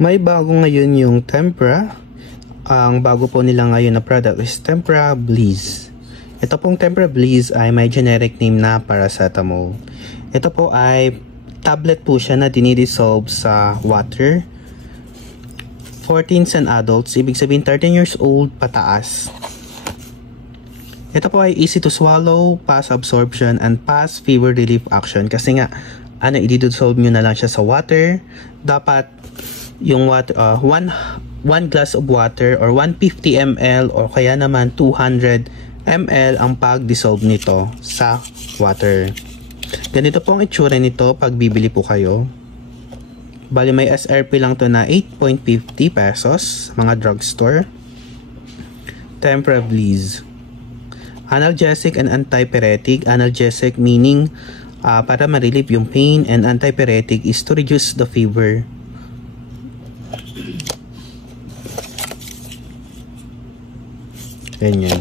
May bago ngayon yung Tempra. Ang bago po nila ngayon na product is Tempra Bliss. Ito pong Tempra Bliss ay may generic name na paracetamol. Ito po ay tablet po siya na dinidissolve sa water. 14s and adults, ibig sabihin 13 years old pataas. Ito po ay easy to swallow, fast absorption, and fast fever relief action. Kasi nga, i-dissolve nyo na lang siya sa water. Dapat yung water, 1 glass of water or 150 ml or kaya naman 200 ml ang pag-dissolve nito sa water. Ganito po ang itsura nito pag bibili po kayo. Bali may SRP lang to na 8.50 pesos, mga drugstore. Tempra Bliss. Analgesic and antipyretic. Analgesic meaning para ma-relieve yung pain, and antipyretic is to reduce the fever. Ganyan.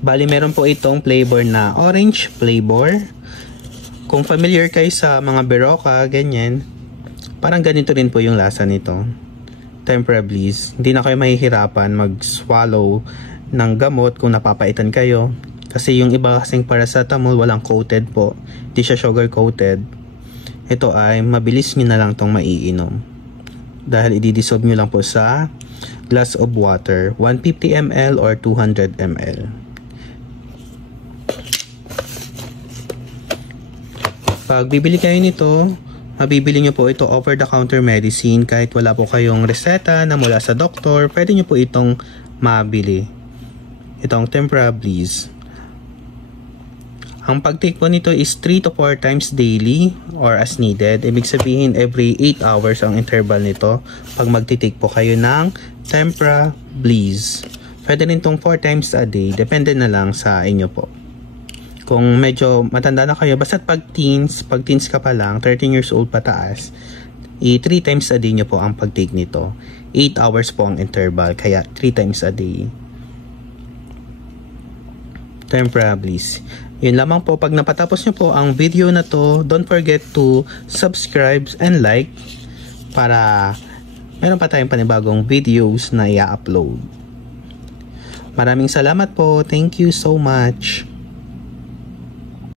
Bali meron po itong flavor na orange flavor. Kung familiar kayo sa mga Berocca, ganyan, parang ganito rin po yung lasa nito. Tempra Bliss. Hindi na kayo mahihirapan mag-swallow ng gamot kung napapaitan kayo. Kasi yung iba kasing paracetamol walang coated po. Hindi siya sugar coated. Ito ay mabilis nyo na lang tong maiinom. Dahil i-dissolve nyo lang po sa glass of water. 150 ml or 200 ml. Pag bibili kayo nito, mabibili nyo po ito over the counter medicine. Kahit wala po kayong reseta na mula sa doktor, pwede nyo po itong mabili. Itong Tempra Bliss. Ang pag-take po nito is 3 to 4 times daily or as needed. Ibig sabihin every 8 hours ang interval nito pag magti-take po kayo ng Tempra Bliss. Pwede rin itong 4 times a day. Depende na lang sa inyo po. Kung medyo matanda na kayo, basta't pag teens ka pa lang, 13 years old pataas, 3 times a day nyo po ang pag-take nito. 8 hours po ang interval, kaya 3 times a day. Tempra Bliss. Yun lamang po. Pag napatapos nyo po ang video na to, don't forget to subscribe and like para meron pa tayong panibagong videos na i-upload. Maraming salamat po. Thank you so much.